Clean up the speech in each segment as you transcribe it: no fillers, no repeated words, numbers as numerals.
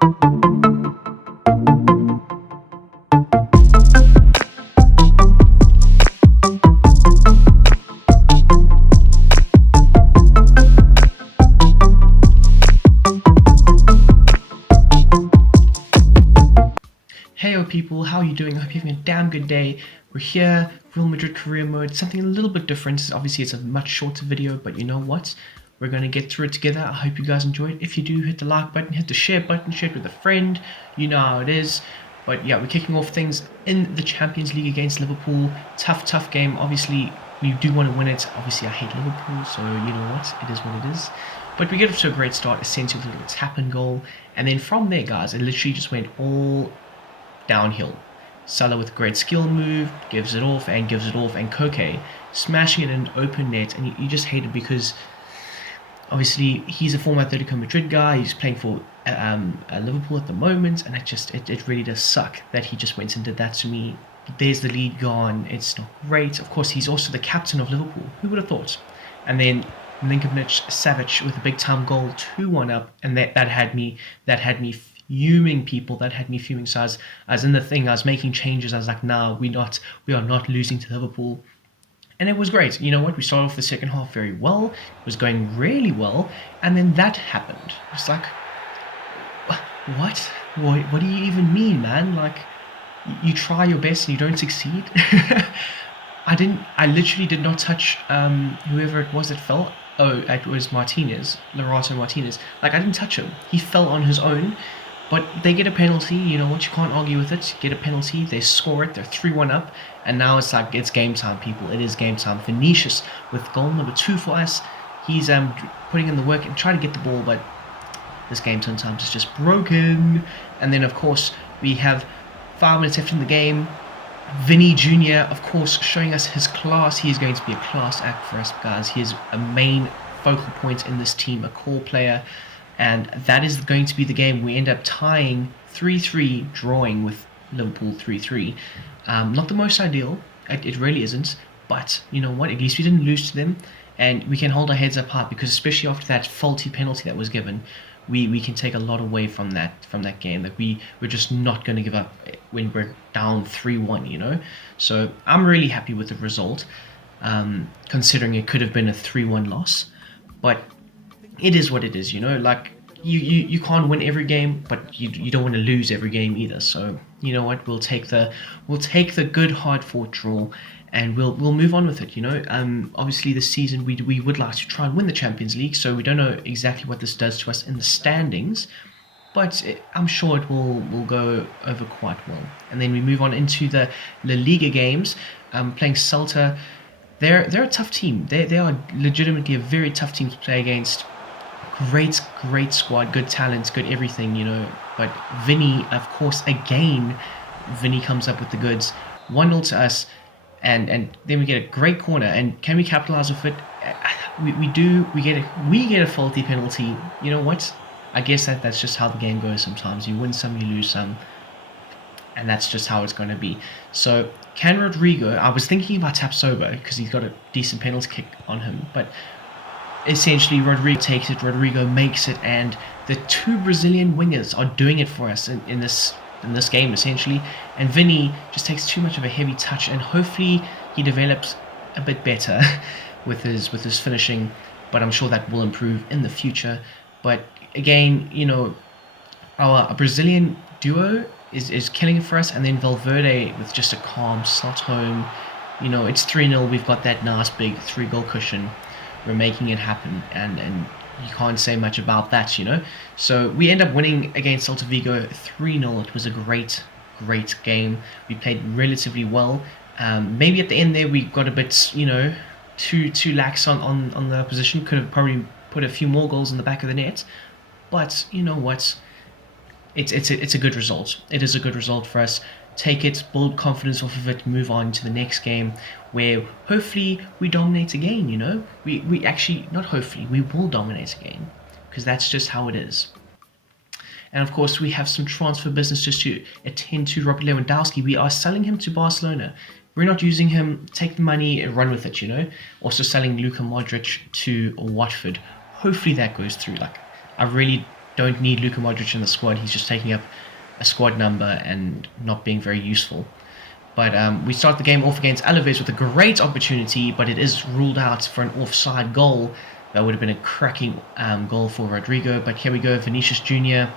Heyo people, how are you doing? I hope you're having a damn good day. We're here, Real Madrid career mode, something a little bit different. Obviously it's a much shorter video, but you know what? We're going to get through it together. I hope you guys enjoyed. If you do, hit the like button, hit the share button, share it with a friend. You know how it is. But yeah, we're kicking off things in the Champions League against Liverpool. Tough game. Obviously, we do want to win it. Obviously, I hate Liverpool, so you know what? It is what it is. But we get off to a great start, essentially with a little tap-in goal. And then from there, guys, it literally just went all downhill. Salah with great skill move, gives it off, and Koke smashing it in an open net, and you just hate it because obviously he's a former Atletico Madrid guy, he's playing for Liverpool at the moment, and it really does suck that he just went and did that to me. There's the lead gone, it's not great. Of course, he's also the captain of Liverpool, who would have thought? And then Milinkovic-Savic with a big time goal, 2-1 up, and that had me fuming, people. That had me fuming. So as in the thing, I was making changes. I was like, nah, we are not losing to Liverpool. And it was great. You know what? We started off the second half very well. It was going really well. And then that happened. It's like, what? What do you even mean, man? Like, you try your best and you don't succeed? I literally did not touch whoever it was that fell. Oh, it was Martinez, Lorato Martinez. Like, I didn't touch him. He fell on his own. But they get a penalty, you know what, you can't argue with it. Get a penalty, they score it, they're 3-1 up, and now it's like, it's game time, people. It is game time. Vinicius with goal number 2 for us. He's putting in the work and trying to get the ball, but this game sometimes is just broken. And then, of course, we have 5 minutes left in the game. Vinny Jr., of course, showing us his class. He is going to be a class act for us, guys. He is a main focal point in this team, a core player. And that is going to be the game. We end up tying 3-3, drawing with Liverpool 3-3. Not the most ideal. It really isn't. But you know what? At least we didn't lose to them. And we can hold our heads up high because especially after that faulty penalty that was given, we can take a lot away from that game. That we're just not going to give up when we're down 3-1, you know? So I'm really happy with the result, considering it could have been a 3-1 loss. But it is what it is, you know, like you can't win every game, but you don't want to lose every game either. So you know what, we'll take the good hard fought draw, and we'll move on with it, you know. Obviously this season we would like to try and win the Champions League, so we don't know exactly what this does to us in the standings, but I'm sure it will go over quite well. And then we move on into the La Liga games, playing Celta. They're a tough team. They are legitimately a very tough team to play against. Great squad, good talents, good everything, you know. But Vinny, of course, again, Vinny comes up with the goods. 1-0 to us, and then we get a great corner. And can we capitalize with it? We do. We get a faulty penalty. You know what? I guess that's just how the game goes sometimes. You win some, you lose some. And that's just how it's going to be. So, can Rodrigo... I was thinking about Tapsoba because he's got a decent penalty kick on him. But essentially, Rodrigo takes it, Rodrigo makes it, and the 2 Brazilian wingers are doing it for us in this game, essentially. And Vinny just takes too much of a heavy touch, and hopefully he develops a bit better with his finishing. But I'm sure that will improve in the future. But again, you know, our Brazilian duo is killing it for us, and then Valverde with just a calm slot home. You know, it's 3-0, we've got that nice big 3-goal cushion. We're making it happen, and you can't say much about that, you know. So we end up winning against Celta Vigo 3-0. It was a great game. We played relatively well. Maybe at the end there we got a bit, you know, too lax on the position. Could have probably put a few more goals in the back of the net, but you know what? It's a good result. It is a good result for us. Take it, build confidence off of it, move on to the next game where hopefully we dominate again, you know. We actually, not hopefully, we will dominate again, because that's just how it is. And of course, we have some transfer business just to attend to. Robert Lewandowski, we are selling him to Barcelona. We're not using him. Take the money and run with it, you know. Also selling Luka Modric to Watford. Hopefully that goes through. Like, I really don't need Luka Modric in the squad. He's just taking up a squad number and not being very useful. But we start the game off against Alaves with a great opportunity, but it is ruled out for an offside goal. That would have been a cracking goal for Rodrigo. But here we go, Vinicius Jr.,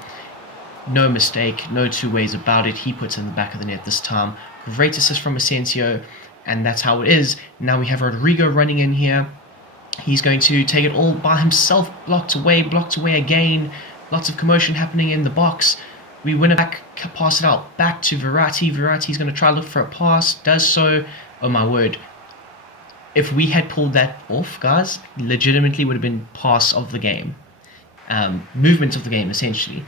no mistake, no two ways about it. He puts it in the back of the net this time. Great assist from Asensio, and that's how it is. Now we have Rodrigo running in here. He's going to take it all by himself, blocked away again. Lots of commotion happening in the box. We win it back, pass it out back to Verratti. Verratti's going to try to look for a pass, does so. Oh my word. If we had pulled that off, guys, legitimately would have been pass of the game. Movement of the game, essentially.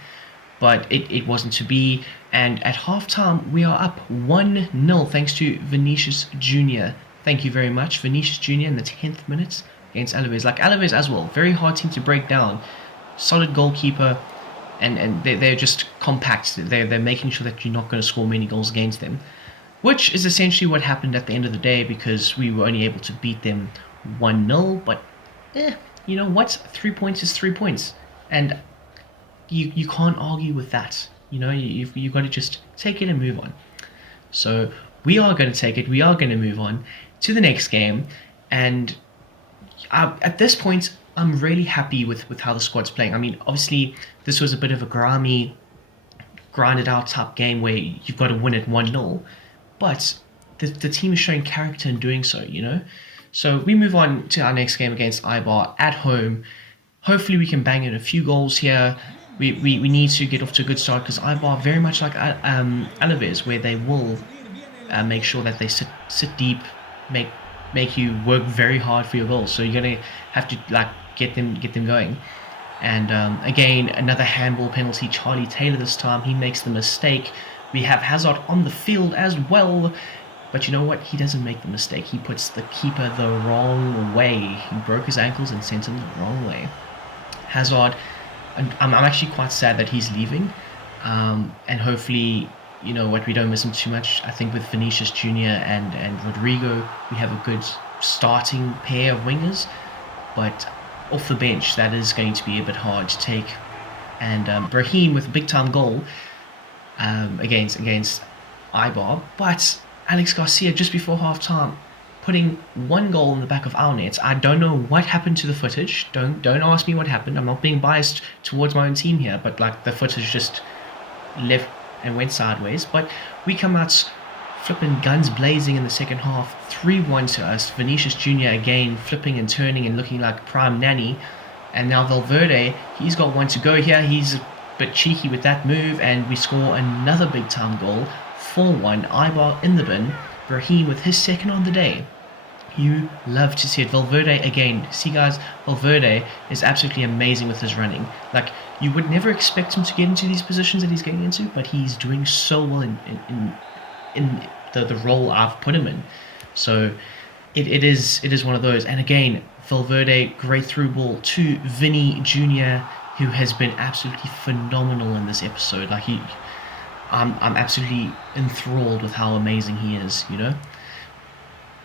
But it wasn't to be. And at halftime, we are up 1-0 thanks to Vinicius Jr. Thank you very much, Vinicius Jr. in the 10th minute against Alaves. Like Alaves as well, very hard team to break down. Solid goalkeeper. And they're just compact. They're making sure that you're not going to score many goals against them, which is essentially what happened at the end of the day, because we were only able to beat them 1-0. But you know what? 3 points is 3 points, and you can't argue with that. You know, you've got to just take it and move on. So we are going to take it. We are going to move on to the next game, and at this point, I'm really happy with how the squad's playing. I mean, obviously, this was a bit of a grimy, grinded out type game where you've got to win it 1-0. But the team is showing character in doing so, you know? So we move on to our next game against Eibar at home. Hopefully we can bang in a few goals here. We need to get off to a good start, because Eibar, very much like Alaves, where they will make sure that they sit deep, make you work very hard for your goals. So you're going to have to get them going. And again, another handball penalty. Charlie Taylor this time, he makes the mistake. We have Hazard on the field as well, but you know what, he doesn't make the mistake. He puts the keeper the wrong way. He broke his ankles and sent him the wrong way. Hazard, I'm actually quite sad that he's leaving, and hopefully, you know what, we don't miss him too much. I think with Vinicius Jr. and Rodrigo, we have a good starting pair of wingers, but off the bench, that is going to be a bit hard to take. And Brahim with a big-time goal against Eibar, but Alex Garcia just before half-time putting one goal in the back of our nets. I don't know what happened to the footage. Don't ask me what happened. I'm not being biased towards my own team here, but like the footage just left and went sideways. But we come out flipping guns blazing in the second half, 3-1 to us. Vinicius Jr. again flipping and turning and looking like prime nanny. And now Valverde, he's got one to go here. He's a bit cheeky with that move, and we score another big time goal, 4-1. Eibar in the bin. Brahim with his second on the day. You love to see it. Valverde again. See guys, Valverde is absolutely amazing with his running. Like, you would never expect him to get into these positions that he's getting into, but he's doing so well in the role I've put him in. So it is one of those. And again, Valverde, great through ball to Vinny Jr., who has been absolutely phenomenal in this episode. Like, I'm absolutely enthralled with how amazing he is, you know.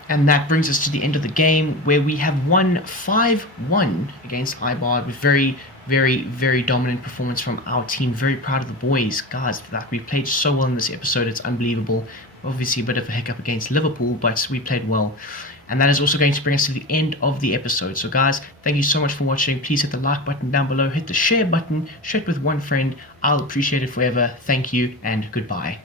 And that brings us to the end of the game, where we have won 5-1 against Eibar with very, very, very dominant performance from our team. Very proud of the boys, guys. Like, we played so well in this episode, it's unbelievable. Obviously a bit of a hiccup against Liverpool, but we played well. And that is also going to bring us to the end of the episode. So guys, thank you so much for watching. Please hit the like button down below, hit the share button, share it with one friend. I'll appreciate it forever. Thank you and goodbye.